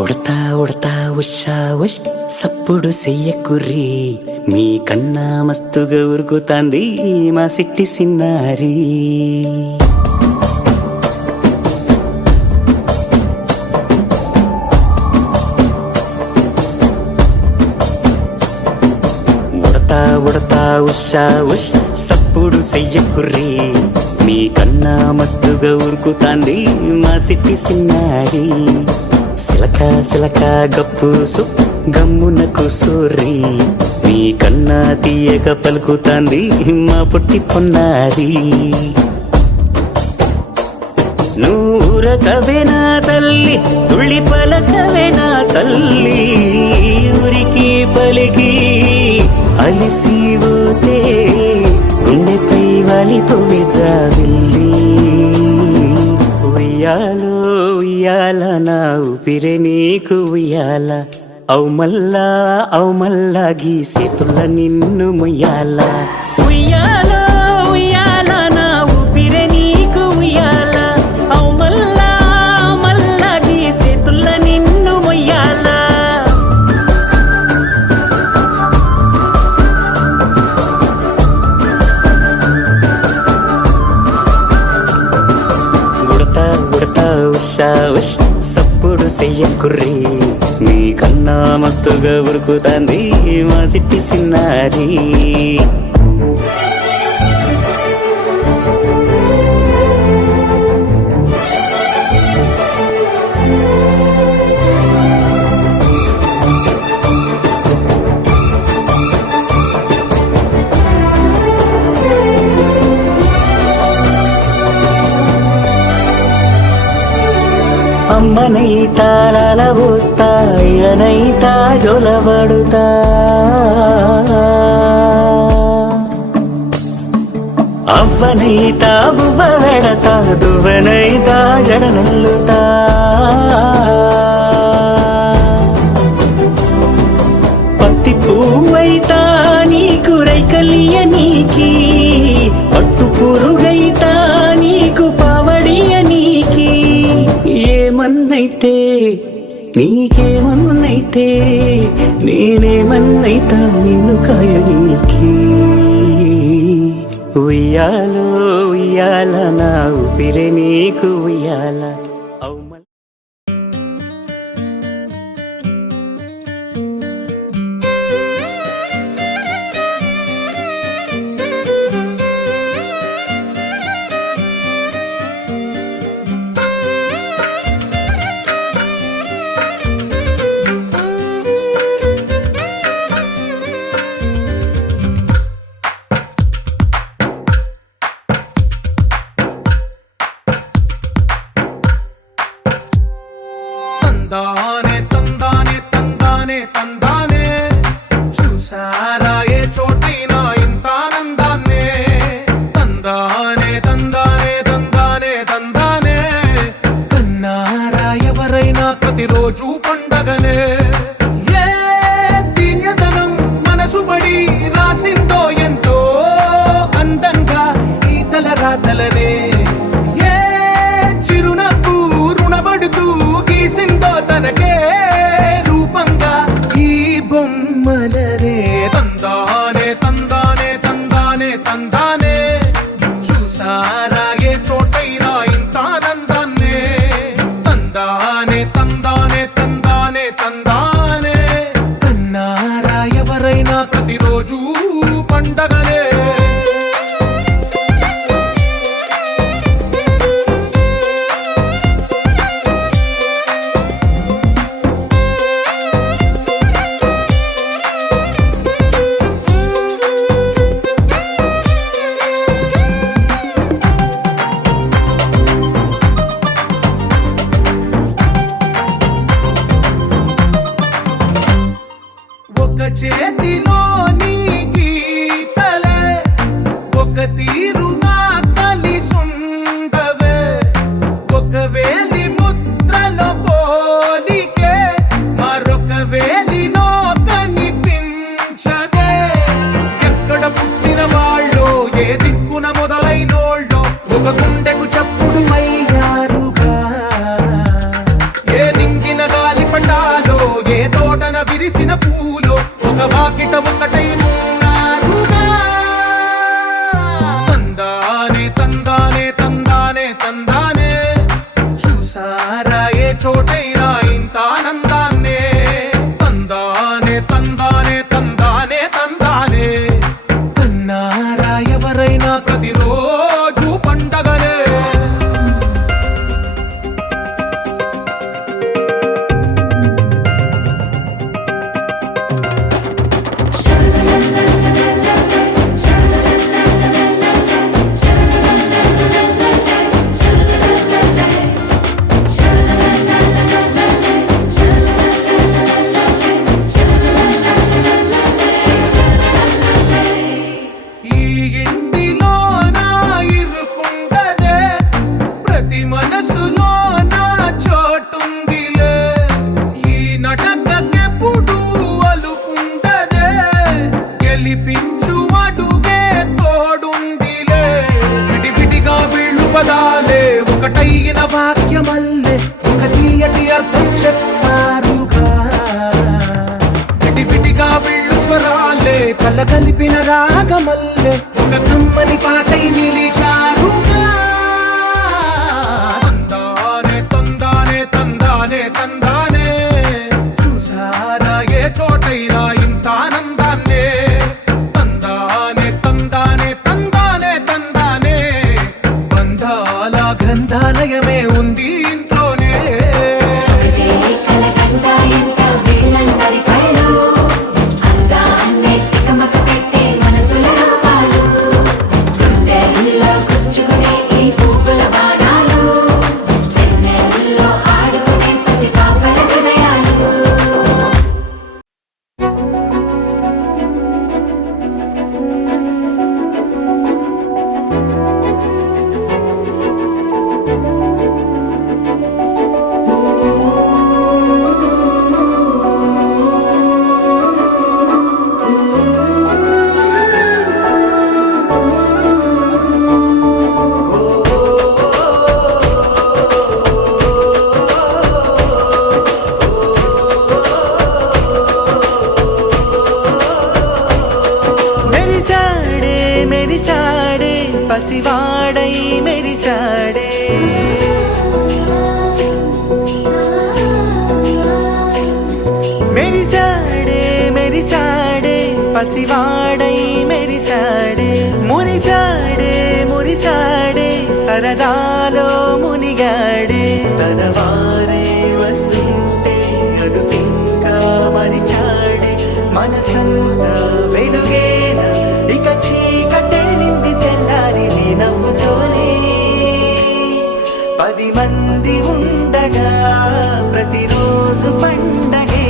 ఉడతా ఉడతా ఉషా ఉష్ సప్పుడు చెయ్యకుర్రి మీ కన్నా మస్తుగా ఉరుకుతాంది మా సిట్టి సిన్నారి. ఉడతా ఉడతా ఉషా ఉష్ సప్పుడు చెయ్యకుర్రి మీ కన్నా మస్తుగా ఉరుకుతాంది మా సిట్టి సిన్నారి. సిలక సిలక గప్పుసు గమ్మున కూసూరి మీ కన్నా తీయక పలుకుతాంది మా పొట్టి పొన్నారి. నూరకవేనా తల్లి తుళ్ళి పలకవేనా తల్లి ఊరికి పలికి అలిసిపోతే గుండెపై వాలిపోవే జాబిల్లి. ఉయ్యాలో ఉయ్యాల నా ఊపిరే నీకు ఉయ్యాల అవు మల్లా గీసేతుల నిన్ను ముయ్యాల. ఉయ్యాలో ఉయ్యాల నా ఊపిరే నీకు ఉయ్యాల అవు మల్లా గీసేతుల నిన్ను ముయ్యాల. ఉషా ఉష్ సప్పుడు చెయ్యకుర్రి మీ కన్నా మస్తుగా ఉరుకుతాంది మా సిట్టి సిన్నారి. అమ్మనైతా లాలబోస్తా అయ్యనైతా జొలబడుతా అవ్వనైతా బువ్వ వెడతా దువ్వనైతా జడనల్లుతా. పత్తి పువ్వైతా నీకు రైకలియ నీకి పట్టు పురుగైతా నీకు పావడియ నీకి. ఏమన్నైతే నీకేమన్నైతే నేనేమన్నైతా నిన్ను కాయనీకి. ఉయ్యాలో ఉయ్యాల నా ఊపిరే నీకు ఉయ్యాల తందానే తందానే తందానే తందానే చూసారా ఏ చోటైనా ఇంత ఆనందాన్నే. తందానే తందానే తందానే తందానే కన్నారా ఎవరైనా ప్రతిరోజు పండగనే. ఏ తీయదనం మనసు పడి రాసిందో ఎంతో అందంగా ఈ తలరాతలనే. ఏ చిరునవ్వు రుణపడుతూ గీసిందో తనకే రూపంగా ఈ బొమ్మలనే. తందానే తందానే తందానే తందానే చూసారా ఏ చోటైనా ఇంత ఆనందాన్నే. తందానే తందానే తందానే తందానే కన్నారా ఎవరైనా ప్రతిరోజు పండగనే. ఒక వాకిట ఒకటై ఉన్నారుగా. తందానే తందానే తందానే తందానే చూసారా ఏ చోటైనా ఇంత ఆనందాన్నే. తందానే తందానే తందానే తందానే కన్నారా ఎవరైనా ప్రతిరోజు పండగలే. ఈ ఇంటిలో నా ఇరుకుండదే ప్రతి మనసులో నా చోటుందిలే. ఈ నటకెప్పుడు అలుకుండదే గెలిపించు అడుగే తోడుందిలే. విడివిడిగా వీళ్ళు పదాలే ఒకటైన వాక్యమల్లే ఒక తీయటి అర్థం చెప్పారుగా. విడివిడిగా వీళ్ళు స్వరాలే కల కలిపిన రాగమల్లే ఒక కమ్మని పాటై నిలిచారుగా. తందానే తందానే తందానే తందానే చూసారా ఏ చోటైనా ఇంత ఆనందాన్నే. తందానే తందానే తందానే తందానే బంధాల గ్రంథాలయమే ఉంది ఇంట్లోనే. కలకండ ఎంత వీళ్ళందరి కళ్ళు అందాన్నే తికమక పెట్టే మనసుల రూపాలు. గుండెల్లో గుచ్చుకునే ఈ పువ్వుల బాణాలు వెన్నెల్లో ఆడుకునే పసిపాపల హృదయాలు. మెరిసాడే మెరిసాడే పసివాడై మెరిసాడే మెరిసాడే మెరిసాడే పసివాడై మెరిసాడే మురిసాడే మురిసాడే సరదాలో మునిగాడే తన వారే వస్తుంటే అదుపింకా మరిచాడే మనసంతా వెలుగేనా ఇక చీకటెళ్ళింది తెల్లారి నీ నవ్వుతోనే 10 మంది ఉండగా ప్రతిరోజు పండగే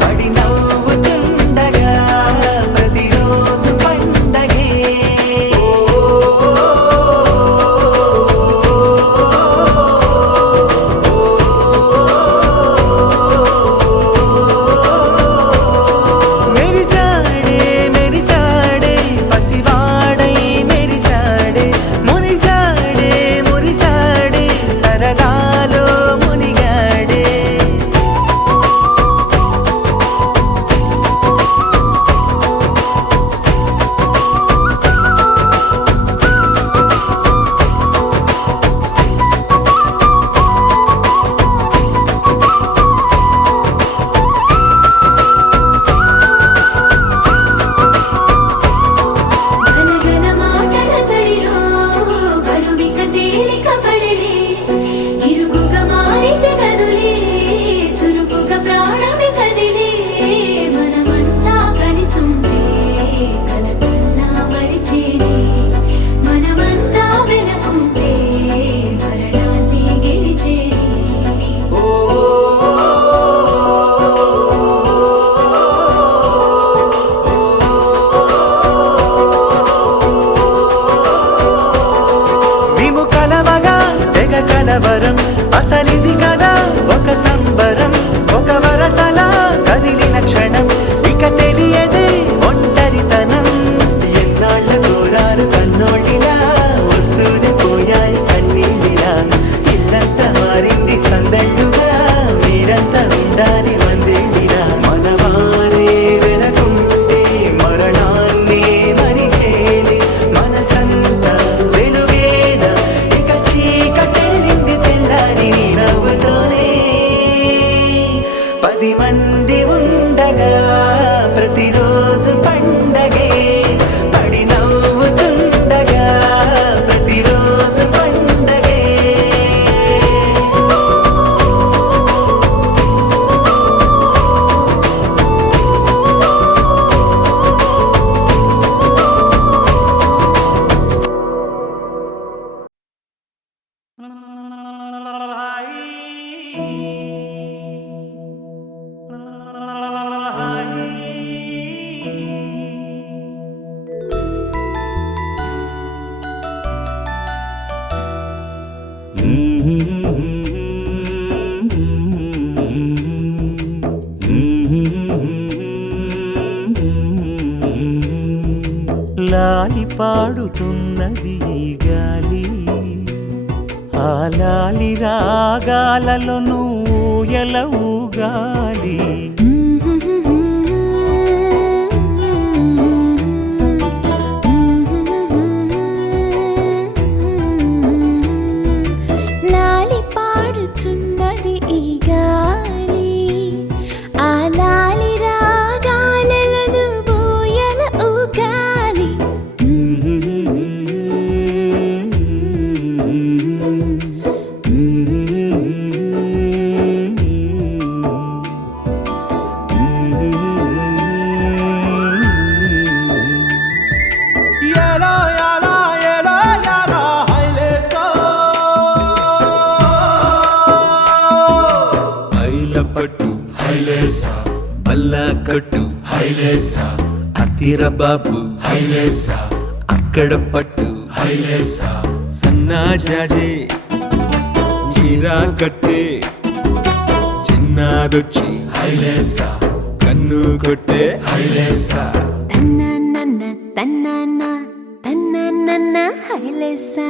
పడి నవ్వుతుండగా ప్రతిరోజు 10 మంది ఉండగా ప్రతిరోజు పండగే పడి నవ్వుతుండగా ప్రతిరోజు పండగే లాలి పాడుతున్నది ఈ గాలి ఆ లాలి రాగాలలో నువ్వు ఎలవుగాలి లాలి పాడుచున్నది ఈ గాలి ఆ లాలి రాగాలను బోయల ఊగాలి యాలా యాలా యాలా యాలా హైలేసో ఐలపట్టు హైలేసా బల్లా కట్టు హైలేసా అతిర బాబు హైలేసా అక్కడ పట్టు హైలేసా సన్నా జాజే చీరా కట్టే చిన్నాదొచ్చి హైలేసా కన్ను కొట్టే హైలేసా తన్నన్న తన్నన్న తన్నన్న హైలేసా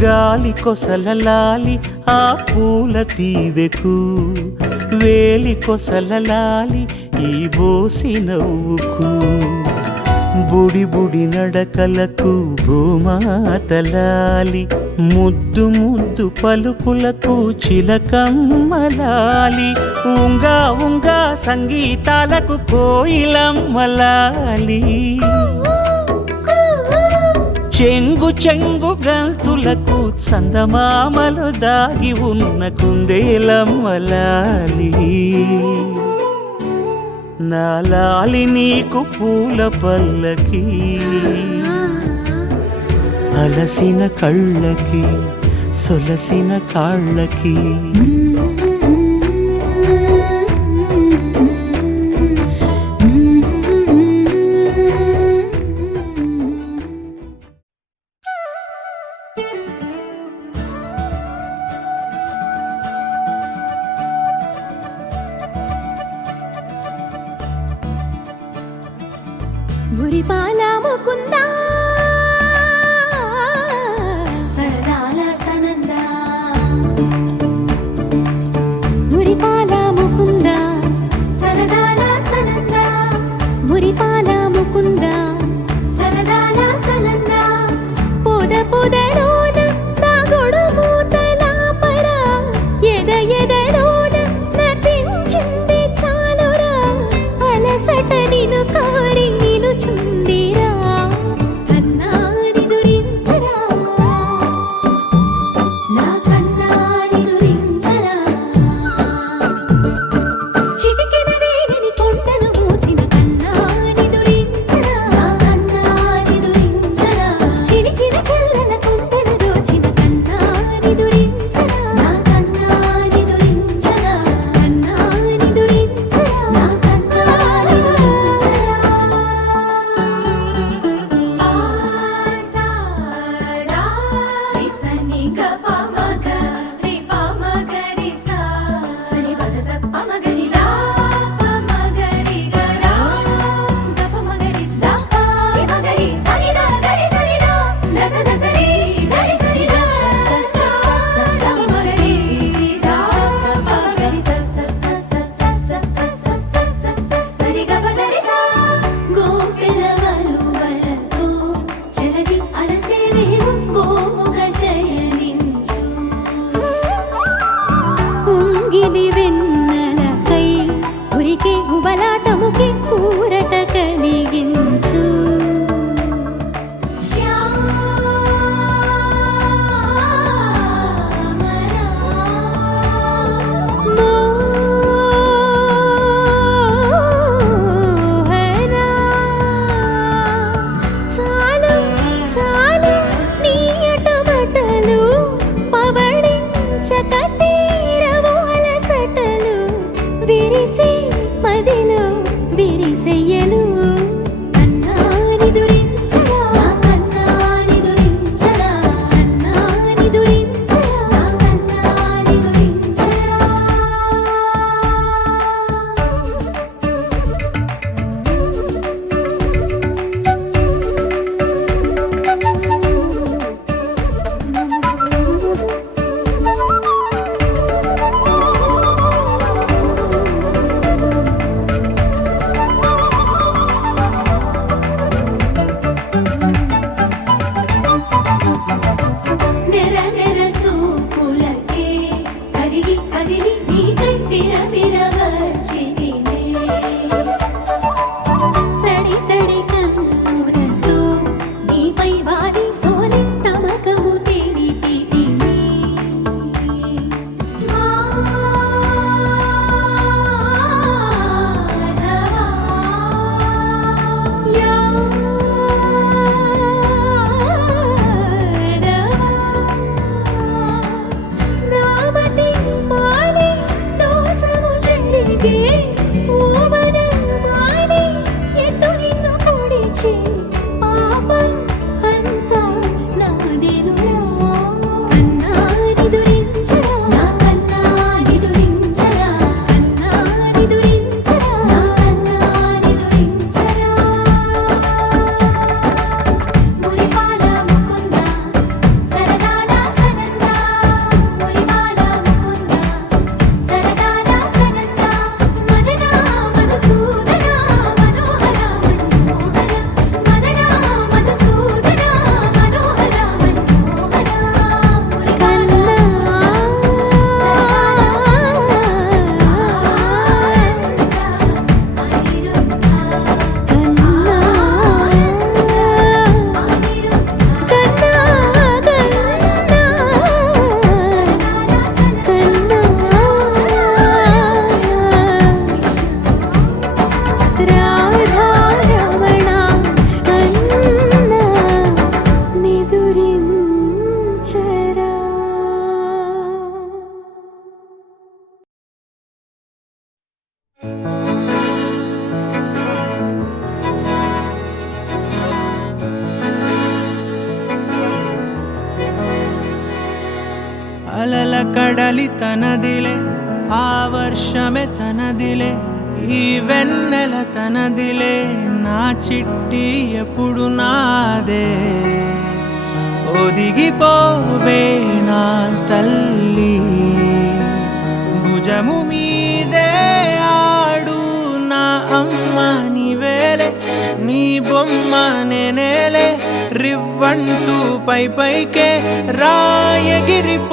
గాలి కొసల లాలి ఆ పూల తీవెకు వేలి కొసల లాలి ఈ బోసి నవ్వుకు బుడి బుడి నడకలకు భూమాతలాలి ముద్దు ముద్దు పలుకులకు చిలకమ్మలాలి ఉంగా ఉంగా సంగీతాలకు కోయిలమ్మలాలి చెంగు చెంగు గంతులకు చందమామలు దాగి ఉన్న కుందేలమ్మలాలి నా లాలి నీకు పూల పల్లకి అలసిన కళ్ళకి సొలసిన కాళ్ళకి మురిపాల ముకుందా సరదాల సనందా మురిపాల ముకుందా సరదాల సనందా మురిపాల ముకుందా సరదాల సనందా పొద పొదలోన నాగొడు మూతలాపరా ఎద ఎదలోన నటించింది చాలురా అలసట నిను కోరి నిలుచుందిరా మనసుకి ఊరట కలిగించు చాలు చాలు నీ అటమటలు పవళించక తీరవు అలసటలు విరిసే మదిలో విరిసెయ్యలు కన్నాని దురించరా కన్నాని దురించరా కన్నాని దురించరా కన్నాని దురించరా నెర నెర చూపులకే కరిగి కదిలి నీకై పిర వచ్చితినే తడి తడి కన్నులతో నీపై వాలి సోలి తమకము తెలిపితినే నామతి మాలి దోసము చెల్లిగే ఓవన మాలి ఎత్తు నిన్ను పొడిచి పాపం అంతా నాదేనురా కన్నాని దురించరా నా కన్నాని దురించరా కన్నాని దురించరా నా కన్నాని దురించరా మురిపాల ముకుంద సరదాల సనంద మురిపాల ముకుంద సరదాల సనంద మదన మధుసూదన మనోహర మన్మోహన మదన మధుసూదన మనోహర మన్మోహన మురిపాల రాధారమణ కన్నా నిదురించరా అలల కడలి తనదిలే ఆ వర్షమే తనదిలే ఈ వెన్నెల తనదిలే నా చిట్టి ఎప్పుడు నాదే ఒదిగిపోవే నా తల్లి భుజము మీదే ఆడు నా అమ్మ నీవేలే నీ బొమ్మ నేనేలే రివ్వంటూ పై పైకే రాయగిరిపోదాం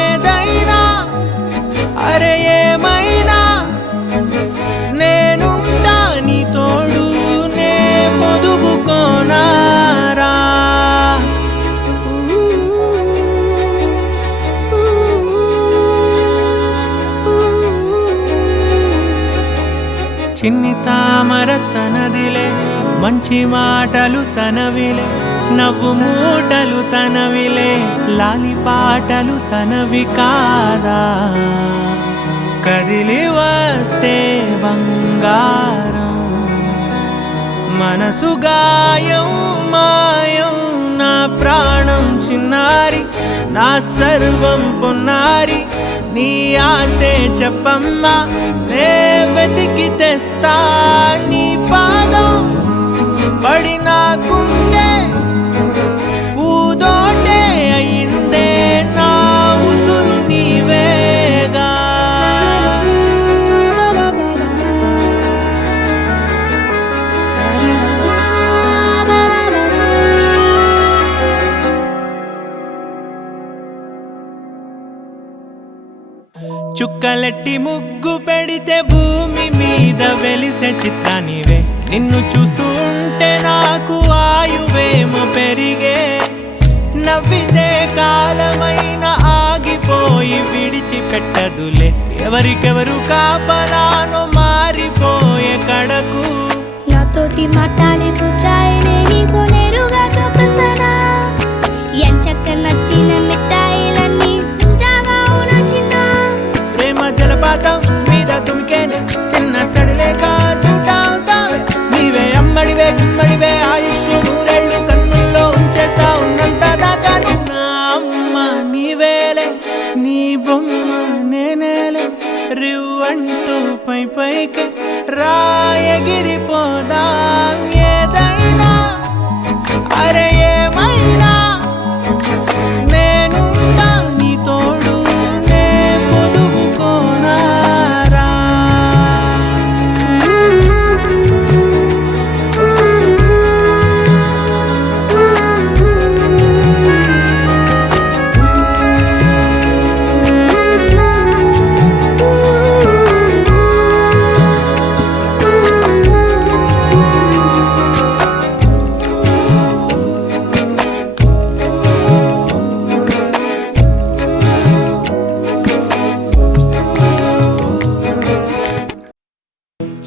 ఏదైనా అరే ఏమైనా నేనుంటా నీ తోడు నే పొదుపుకోనారా చిన్ని తామర తనదిలే మంచి మాటలు తనవిలే నవ్వు మూటలు తనవిలే లాలి పాటలు తనవి కాదా కదిలి వస్తే బంగారం మనసు గాయం మాయం నా ప్రాణం చిన్నారి నా సర్వం పొన్నారి నీ ఆశే చెప్పమ్మా నే వెతికి తెస్తా నీ పాదం పడిన గుండె పూదోటే అయిందే నా ఉసురు నీవేగా చుక్కలెట్టి ముగ్గు పెడితే భూమి మీద వెలిసే చిత్రానివే నిన్ను చూస్తూ ఉంటే నాకు ఆయువేమో పెరిగే నవ్వితే కాలమైన ఆగిపోయి విడిచిపెట్టదులే ఎవరికెవరు కాపలానో మారిపోయే కడకు నాతోటి మాట్లాడే పుచ్చాయిలే నీకు నేరుగా చూపించనా ఎంచక్క నచ్చిన మిఠాయిలన్నీ తింటావా అవునా చిన్న ప్రేమ జలపాతం మీద తుమికేనే చిన్న సడిలేక చూటావుతావే నీవే అమ్మడివే గుమ్మడివే ఆయుష్ నూరేళ్ళు కన్నుల్లో ఉంచేస్తా ఉన్నంత దాకా నా అమ్మ నీవేలే నీ బొమ్మ నేనేలే రివ్వంటూ పై పైకి రాయగిరిపోదాం ఏదైనా అరే ఏమైనా నేనుంటా నీ తోడు నే పొదుపుకోనారా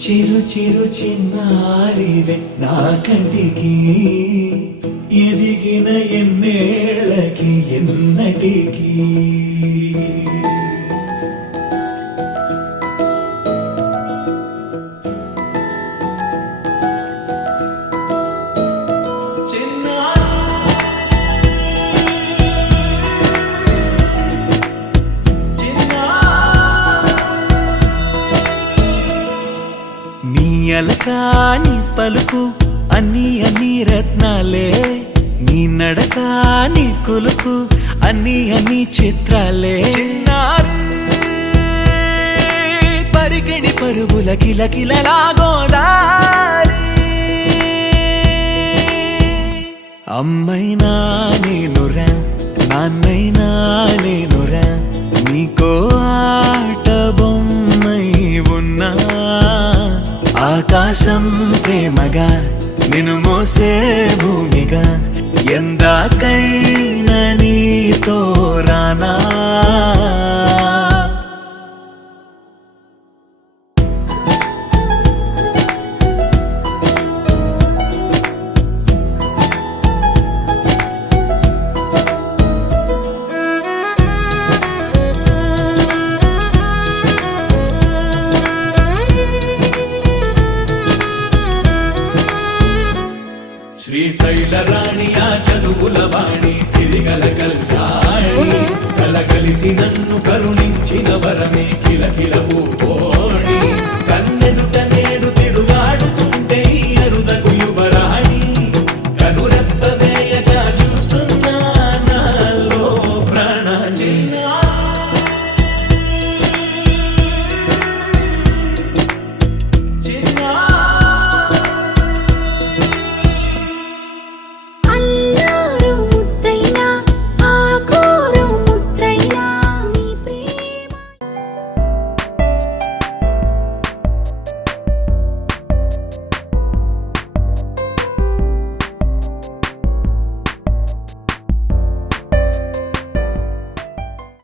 చిరు చిరు చిన్నారివే నా కంటికి ఎదిగిన ఎన్నేళ్ళకి ఎన్నటికి నీ అలకాని పలుకు అన్ని అన్ని రత్నాలే నీ నడకాని కులుకు అన్ని చిత్రాలే చిన్నారి పరికిణి పరుగుల కిలకిలలాగోదారి అమ్మైనా నేనురా నాన్నైనా నేనురా నీకో ఆట బొమ్మై ఉన్నా ఆకాశం ప్రేమగా నిన్ను మోసే భూమిగా ఎందాకైనా నీతో రానా శ్రీశైల రాణియా చదువుల వాణి సిరిగల కళ్యాణి కలగలిసి నన్ను కరుణించిన వరమే కిలకిల